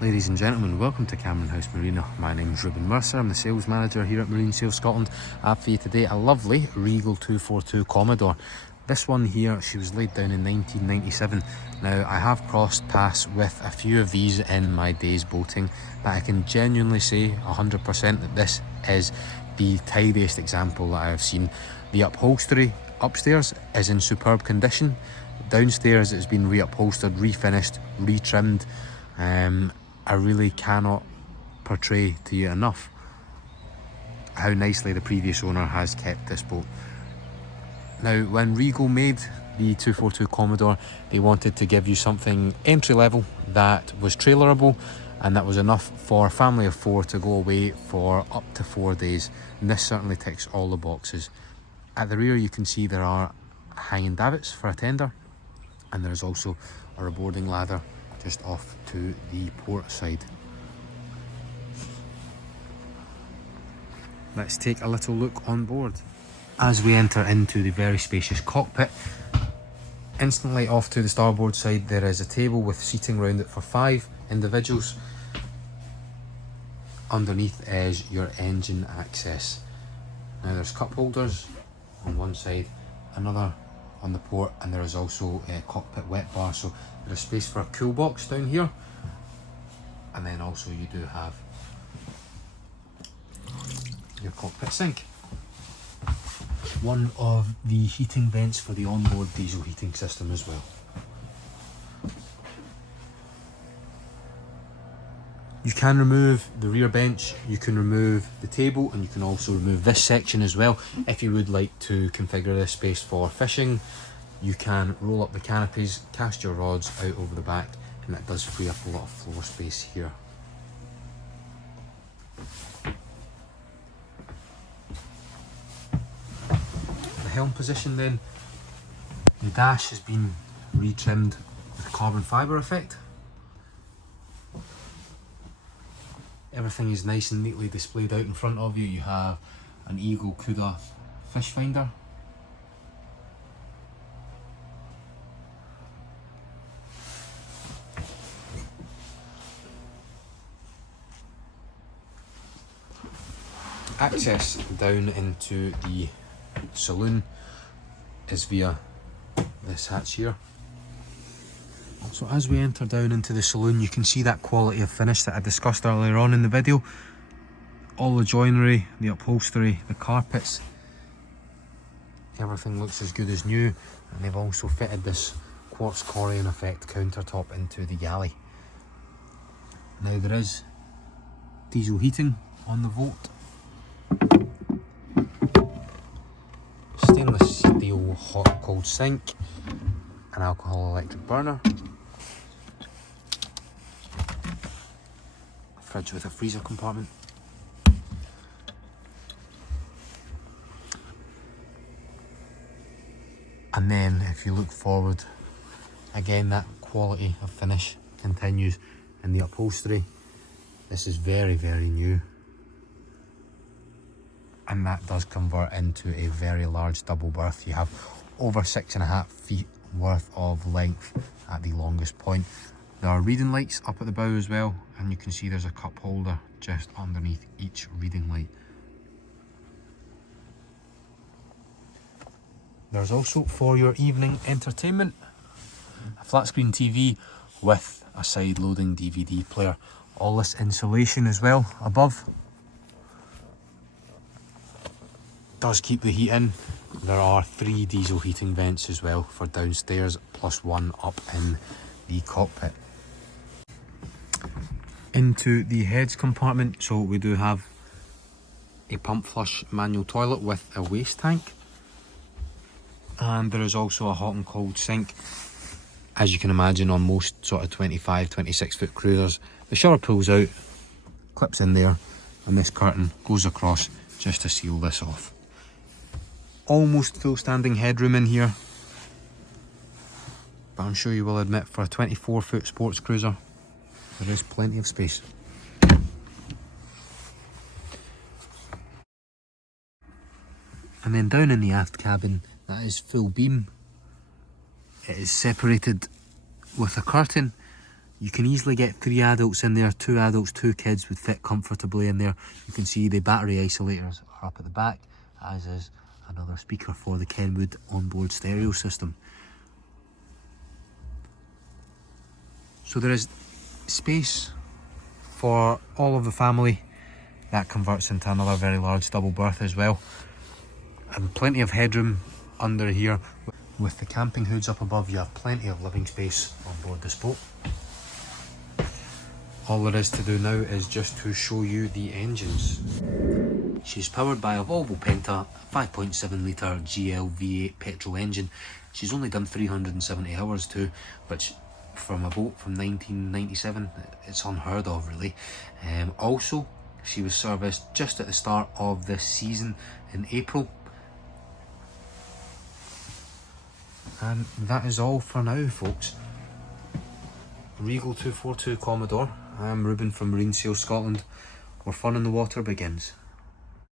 Ladies and gentlemen, welcome to Cameron House Marina. My name's Ruben Mercer, I'm the sales manager here at Marine Sales Scotland. I have for you today a lovely Regal 242 Commodore. This one here, she was laid down in 1997. Now, I have crossed paths with a few of these in my days boating, but I can genuinely say 100% that this is the tidiest example that I have seen. The upholstery upstairs is in superb condition. Downstairs it's been reupholstered, refinished, retrimmed. I really cannot portray to you enough how nicely the previous owner has kept this boat. Now, when Regal made the 242 Commodore, they wanted to give you something entry level that was trailerable and that was enough for a family of 4 to go away for up to 4 days. And this certainly ticks all the boxes. At the rear you can see there are hanging davits for a tender, and there is also a reboarding ladder just off to the port side. Let's take a little look on board. As we enter into the very spacious cockpit, instantly off to the starboard side there is a table with seating around it for 5 individuals. Underneath is your engine access. Now there's cup holders on one side, another on the port, and there is also a cockpit wet bar, so there is space for a cool box down here. And then also you do have your cockpit sink. One of the heating vents for the onboard diesel heating system as well. You can remove the rear bench, you can remove the table, and you can also remove this section as well. If you would like to configure this space for fishing, you can roll up the canopies, cast your rods out over the back, and that does free up a lot of floor space here. The helm position then, the dash has been retrimmed with a carbon fibre effect. Everything is nice and neatly displayed out in front of you. You have an Eagle Cuda fish finder. Access down into the saloon is via this hatch here. So as we enter down into the saloon, you can see that quality of finish that I discussed earlier on in the video. All the joinery, the upholstery, the carpets, everything looks as good as new, and they've also fitted this quartz Corian effect countertop into the galley. Now there is diesel heating on the Volt. Stainless steel hot and cold sink, an alcohol electric burner, a fridge with a freezer compartment, and then if you look forward again, that quality of finish continues in the upholstery. This is very, very new, and that does convert into a very large double berth. You have over 6.5 feet worth of length at the longest point. There are reading lights up at the bow as well, and you can see there's a cup holder just underneath each reading light. There's also, for your evening entertainment, a flat screen TV with a side loading DVD player. All this insulation as well above does keep the heat in. There are 3 diesel heating vents as well for downstairs, plus 1 up in the cockpit. Into the heads compartment, so we do have a pump flush manual toilet with a waste tank, and there is also a hot and cold sink. As you can imagine, on most sort of 25-26 foot cruisers, the shower pulls out, clips in there, and this curtain goes across just to seal this off. Almost full standing headroom in here, but I'm sure you will admit for a 24 foot sports cruiser there is plenty of space. And then down in the aft cabin, that is full beam. It is separated with a curtain, You can easily get 3 adults in there, 2 adults, 2 kids would fit comfortably in there. You can see the battery isolators are up at the back, as is another speaker for the Kenwood onboard stereo system. So there is space for all of the family. That converts into another very large double berth as well. And plenty of headroom under here. With the camping hoods up above, you have plenty of living space on board this boat. All there is to do now is just to show you the engines. She's powered by a Volvo Penta 5.7 litre GL V8 petrol engine. She's only done 370 hours too, which from a boat from 1997, it's unheard of really. Also, she was serviced just at the start of this season in April. And that is all for now, folks. Regal 242 Commodore. I'm Ruben from Marine Sales Scotland, where fun in the water begins.